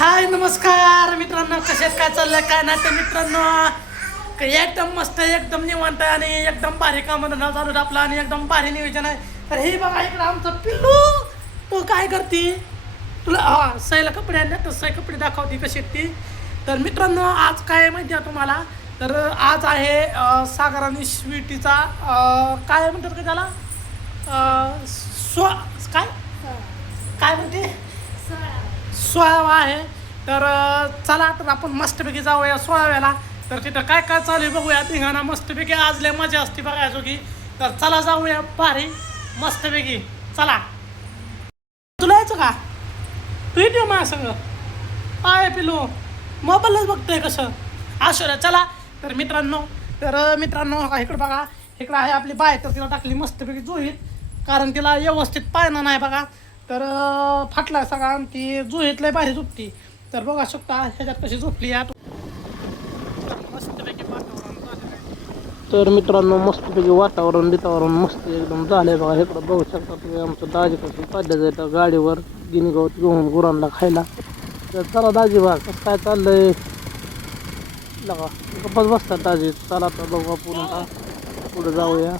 हाय नमस्कार मित्रांनो कसे? काय चाललंय? काय नाही तर मित्रांनो एकदम मस्त एकदम निवांत आहे आणि एकदम भारी काम धंदा चालू आपला आणि एकदम भारी नियोजन आहे. तर हे बघा इकडं आमचं पिल्लू तो काय करते? तुला हा सैला कपडे आणले तर सै कपडे दाखवते कशी ती तर मित्रांनो आज काय माहिती आहे तुम्हाला? तर आज आहे सागर आणि स्वीटीचा काय म्हणतात का त्याला? स्व काय? काय म्हणते? सोळावा आहे. तर चला तर आपण मस्तपैकी जाऊया सोळाव्याला तर तिथं काय काय चालू आहे बघूया. धिंगाणा मस्तपैकी आज लय मजा असते बघायचो की तर चला जाऊया भारी मस्तपैकी. चला. तुला यायचं का? तू येते माझ्या संग. काय पिलो. मोबाईलच बघतोय कसं. आशोऱ्या चला. तर मित्रांनो तर मित्रांनो इकडं बघा. इकडं आहे आपली बाय तर तिला टाकली मस्तपैकी जुहीत कारण तिला व्यवस्थित पाळणं नाही बघा. तर फाटला सगळा आणि ती जुहीत बाहेर झोपती. तर बघा शकता ह्याच्यात कशी झोपली आहे. तर मित्रांनो मस्तपैकी वातावरण बितावरण मस्त एकदम झालंय बघा. इकडं बघू शकता तुम्ही आमचं दाजी पाडल्या जायचं गाडीवर गिनी गवत घेऊन गुरांना खायला. तर चला दाजी बघा कसं काय चाललंय? लगा गप्पच बसतात दाजी. चला तर बघा आपण पुढं पुढे जाऊया.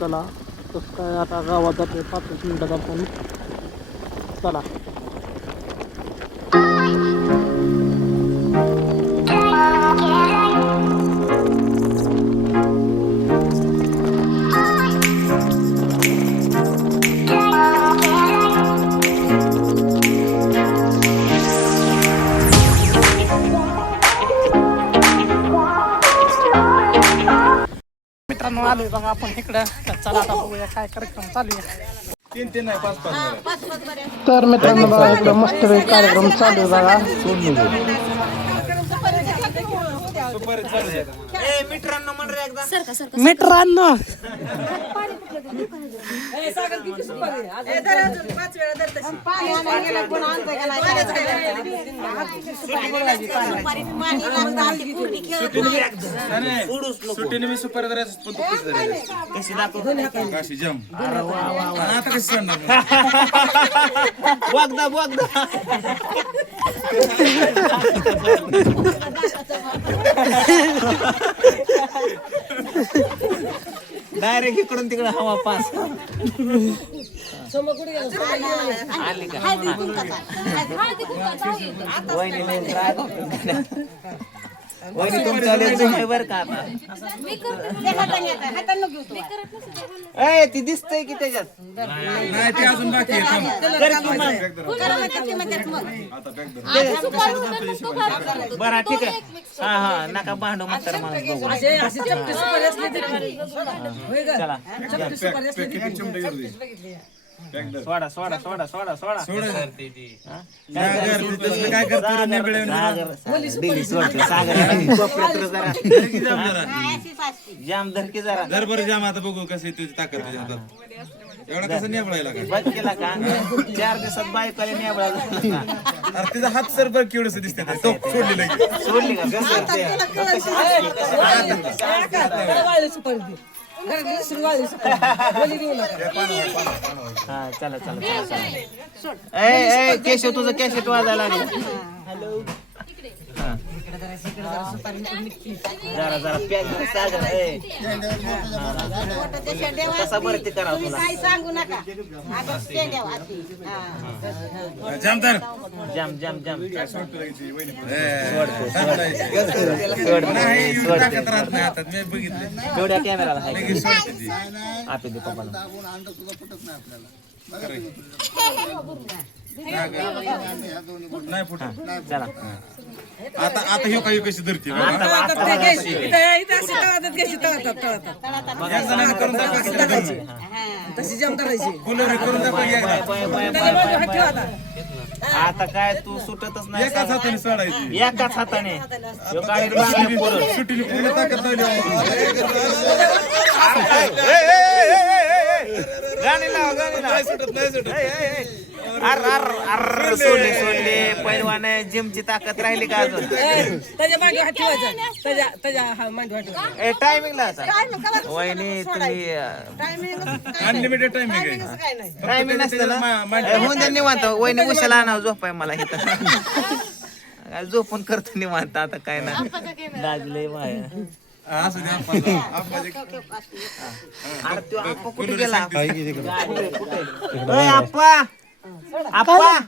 चला. कसं काय आता गावात जाते पाच मिनिटात आपण. चला. मित्रांनो आलोय बघा आपण इकडं. तर चला आता बघूया काय कार्यक्रम चालू आहे. तीन तीन नाही पाच पाच तर मित्रांनो बघा इकडं मस्त कार्यक्रम चालू आहे बघा. मित्रांनो. सुट्टीने मी सुपर करायचं पण तू कशी दाखव काशी जम आणि आता कशी डायरेक्ट इकडून तिकडे हवा पास. आली का त्रास वहिनी तुमच्या का आता ए ती दिसतंय की त्याच्यात नाही ते अजून बाकी आहे थांब. बरं ठीक आहे हा हा नका भांडू म्हातारा माणूस बघू चला पॅक- चिमटे सोडा सोडा सोडा सोडा सोडा हा. काय जाम जरा जाम धरकी जरा धर बरं जाम आता बघू कसं तुझी ताकद तुझ्या हातात एवढा कसं नेबळायला का बंद केला का चार दिवसात बायकोला नेबळा झाला. अरे तिचा हात सर बरं केवढं दिसते ते. तो सोडली लगेच सोडली का कसं? हा चला चला चला चला. ए ए केशव तुझं कॅसेट वाजायला लागलं. हॅलो जरा जरा पॅक सागर ए. कसा बरं ते करा तुला. काही सांगू नका. आता हा. जाम जाम जाम. कॅमेराला हाय दे पप्पाला. फुटत चला आता आता ह्यो काही कशी धरते बघा. आता आता एक जणांनी करून दाखवा किती धरते. दाखवा एकदा. आता काय तू सुटतच नाही एकाच हाताने सोडायची एकाच हाताने ह्यो पुरं. सुट्टीने पूर्ण ताकद लावली गाणी लाव गाणी लाव सुटत नाही सुटत अर अर अर सोडले सोडले. पैलवान जिमची ताकद राहिली का अजून? त्याच्यामागे हात ठेवायचा त्याच्या त्याच्या हा मागे हात ठेवायचा ए टायमिंगला आता. वहिनी तुम्ही अनलिमिटेड टाइमिंग आहे. काय नाही. टायमिंग नसतं ना? ए, होऊन दे निवांत. वहिनी उशाला आणा झोपाय मला इथं. झोपून करतो निवांत आता काय ना. दाजले माया. असं दे आपण आपण अरे त्यो आप्पा कुठे गेला? ओय, आप्पा! आप्पा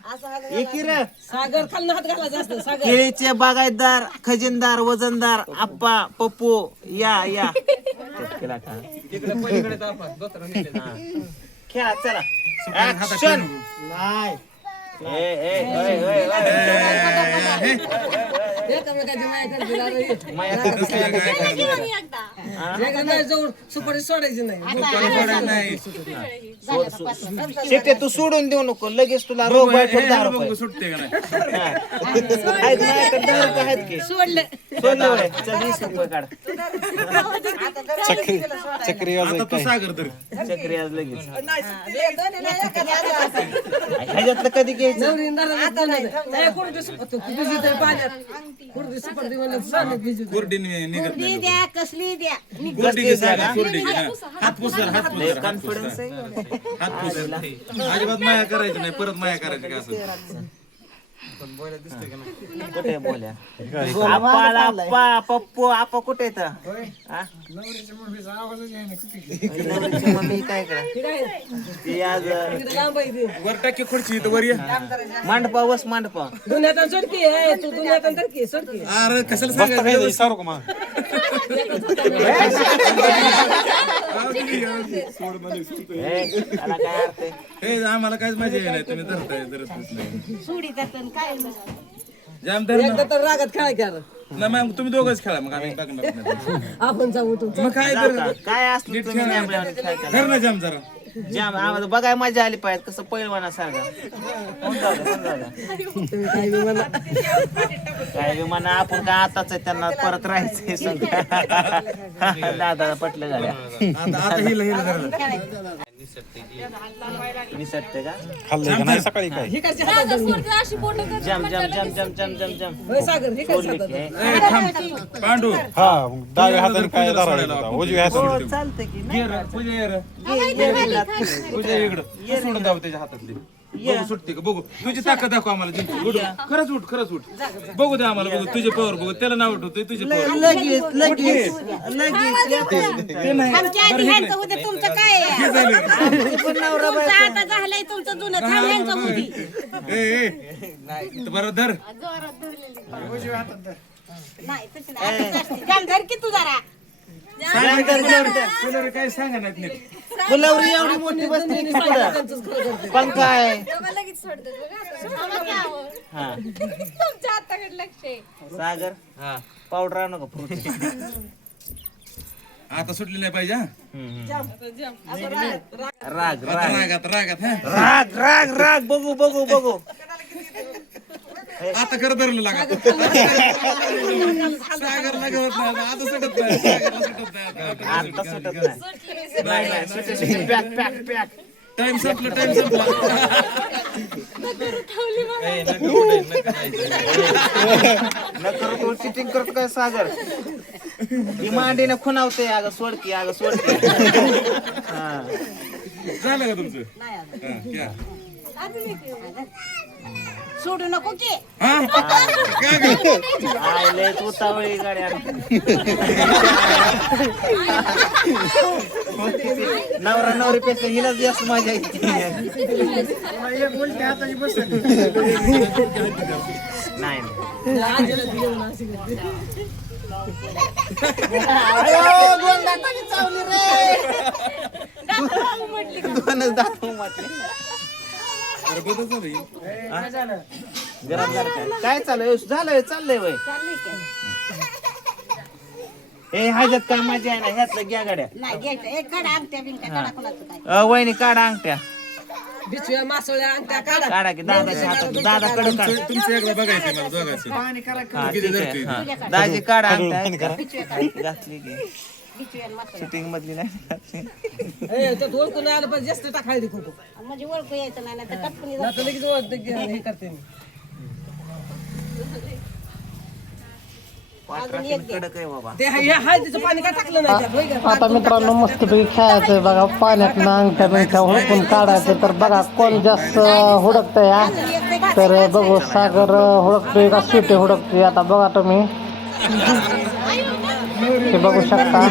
एकी रे सागर खालनं हात घालायचा असतं सागर. केळीचे बागायतदार खजिनदार वजनदार आप्पा पप्पू या या. केला. का? खेळा चला. ए, सुपारी सोडायची नाही तू सोडून देऊ नको लगेच तुला रोग सुटते हा. सोडले चक्री आज लगेच. ह्याच्यातलं कधी नवरी दादा नाही कुठे सुपारी भिजी तरी पाण्यात. कुठे सुपारी म्हणलं सांगत भिजी कुरडी नि- निघत कुरडी नाही द्या कसली द्या. कुरडी घे सागर, कुरडी घे. हात पुसर हात पुसर. हात कॉन्फिडन्स पुसर. आहे हात पुसर. अजिबात माया करायची नाही परत माया करायची का असं कुठे बोल्या आप्पा आप्पा पप्पू आप्पा कुठे येत नवरीची मम्मी काय करा ती आज लांब आहे ते. वर टाके खुर्ची इथं वर ये. मांडपा वस मांडपा. दुनियातून सोडकी आहे तू दुनियातून सोडकी अरे कशाला सांगायचं? हे आम्हाला काहीच मजा नाही तुम्ही धरताय. सुडी तर काय जाम धर ना. एकदा तर रागात खेळा खेळा नाही मग तुम्ही दोघंच खेळा मग आम्ही बघणार नाही. आपण जाऊ उठून मग काय का? काय असलं तुम्ही नाही आपल्या खेळ केला. धर ना जाम जरा जाम आम्हाला बघाय मजा आली पाहिजे कसं पैलवाना सांगा जाऊ काय बी म्हणा आपण काय आताच आहे, त्यांना परत राहायचंय सगळं. दादा पटलं झाल्या निसटते का? हातात धरून. जम जम. जम जम. जम जम जम सोडली. हे. पांडू. हा डाव्या हाताने काय धरायचं? होता उजव्या हाताने हो चालतंय की. पूजा. पूजा इकडं. सोडून दाव त्याच्या हातातली. बघू सुटते का? बघू. तुझी ताकद दाखव आम्हाला उठ. खरंच उठ खरंच उठ. बघू दे आम्हाला बघू. तुझे पॉवर बघू. त्याला नाव ठेवतोय तुझे power. लगेच लगेच लगेच. ते नाही. आमच्या आधी ह्यांचं होते तुमचं काय आहे? तुमचं आता झालंय तुमचं जुनं. थांब ह्यांचं होती. ए ए. इथं बरं धर. नाही तशी नाही. असंच असते. जाम धर की तू जरा. काय सांगा फुलावरी एवढी मोठी बसली की. पण काय? हा. तुमच्या हाताकडे लक्ष आहे. सागर पावडर आणू का फ्रूट आता सुटली नाही पाहिजे हा? राग राग. रागात रागात हा? राग राग राग. बघू बघू बघू. आता खरं धरलं लागा. सागर लागत नाही आता सुटत नाही. सागरला सुटत नाही. आता. सुटत नाही. पॅक पॅक पॅक टाइम संपला टाइम संपला. नकर तू चिटिंग करतो काय सागर? ही मांडीने खुणावते अगं सोडकी अगं सोडकी हा. झालं का तुमचं? हा. सोडू नको की हा? काय गं? आय लय उतावळी गाडी नवरा नवरी पेक्षा हिलाच जास्त मजा येते नाही दोनच दात म्हटले. गरम झालं काय? काय चालू झालंय चाललंय वय. ए ह्याच्यात काय मजा आहे ना? ह्यातलं घ्या गाड्या. नाही घ्यायचं. एक काढा अंगठ्या बिंगट्या काढा कोणाचं काय. अ, वहिनी काढा अंगठ्या. बिचव्या मासोळ्या अंगठ्या काढा. काढा की दादाच्या हातात दादा कडून काढ. तुमचं- तुमचं एकदा बघायचं मला दोघांचं. हा ठीक आहे. हा. दाजी काढा अंगठ्या. घातली की. शूटिंग मधली नाही ओळखून आलं पाहिजे जास्त टाकायला म्हणजे ओळखू यायचं नाही तर टपकनी आता लगेच ओळखते की हे करते मी. कडक आहे बाबा. ते हे हळदीचं पाणी काय टाकलं नाही त्यात, होय का? आता मित्रांनो मस्तपैकी खेळायचंय बघा पाण्यात अंगठ्या बिंगठ्या हुडकून काढायचं तर बघा कोण जास्त हुडकतंय या तर बघू सागर हुडकतोय का सुटे हुडकतोय आता बघा तुम्ही. हे बघू शकता.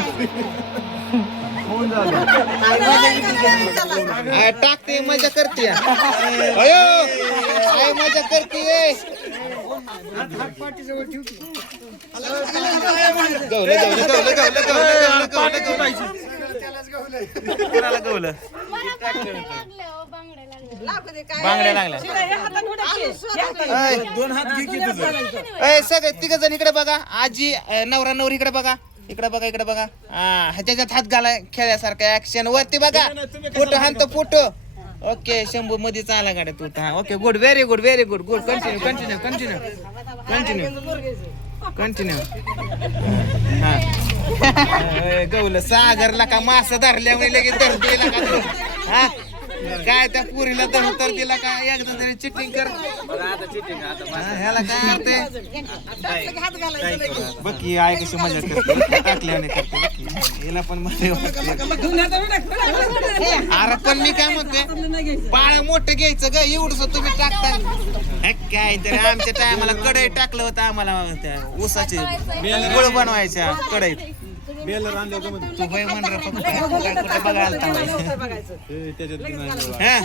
टाकते मजा करते. मजा करते. गवलं? बांगड्या लागल्या. दोन हात सगळे तिघ जण इकडे बघा. आजी नवरा नवरी इकडे बघा. इकडे बघा इकडे बघा. हा ह्याच्यात हात घाला खेळल्यासारखं ऍक्शन वरती बघा. फोटो हाणतो फोटो. ओके शंभू मध्ये चाला गाड्या तू हा okay good very good very good good continue continue continue continue continue हा. गवलं सागरला का मासा धरल्यामुळे लगेच धरतोय का तू? हा? काय त्या पुरीला तर दिला का? एकदा तरी चिटिंग कर. ह्याला काय अर्थ बघ की आय कशी मजा करते? टाकल्याने करते. हिला पण मजा. अरे पण मी काय म्हणते? नाही घ्यायचं. पाळ मोठं घ्यायचं ग एवढस तुम्ही टाकता काय तरी आमच्या टायमाला कढई टाकलं होतं आम्हाला त्या ऊसाची. गुळ बनवायच्या कढईत. बेलर आणलं तू होय फक्त काय कुठं बघायला त्याच्यात नाही हा?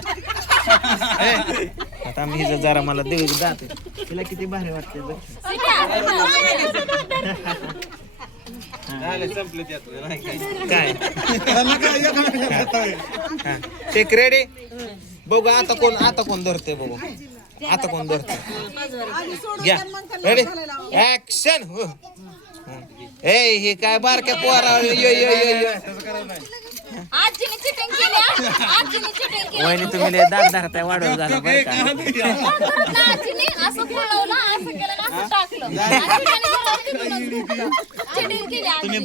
हे? आता मी हिचं जरा मला देऊ जाते. तिला किती भारी वाटते बघ. झालं, संपलं त्यातलं नाही काय. हा. रेडी बघू आता कोण आता कोण धरते बघू. आता कोण धरते घ्या. रेडी ऍक्शन ए हे काय बारक्या पोरा यो यो यो यो. आजीने चिटिंग केली हा? आजीने चिटिंग केली. वहिनी तुम्ही लय दात धरताय वाढव झाला बरं का? परत ना आजीने. असं पळवलं असं केलं आणि असं टाकलं. चिटिंग केली आजीने.